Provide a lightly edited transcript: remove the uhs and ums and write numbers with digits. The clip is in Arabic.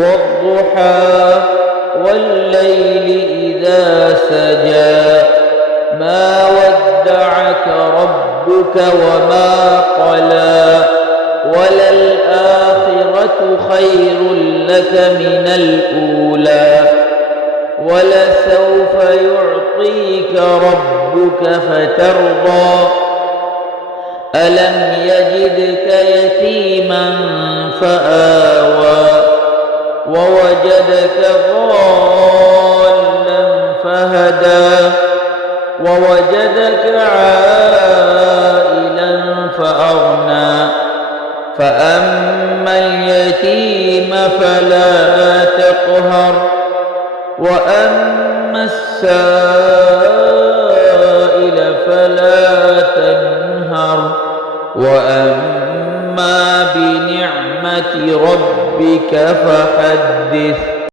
والضحى والليل إذا سجى ما ودعك ربك وما قلى وللآخرة خير لك من الأولى ولسوف يعطيك ربك فترضى ألم يجدك يتيما فآوى ووجدك ضالا فهدى ووجدك عائلا فأغنى فأما اليتيم فلا تقهر وأما السائل فلا تنهر وأما بنعمة ربك فحدث.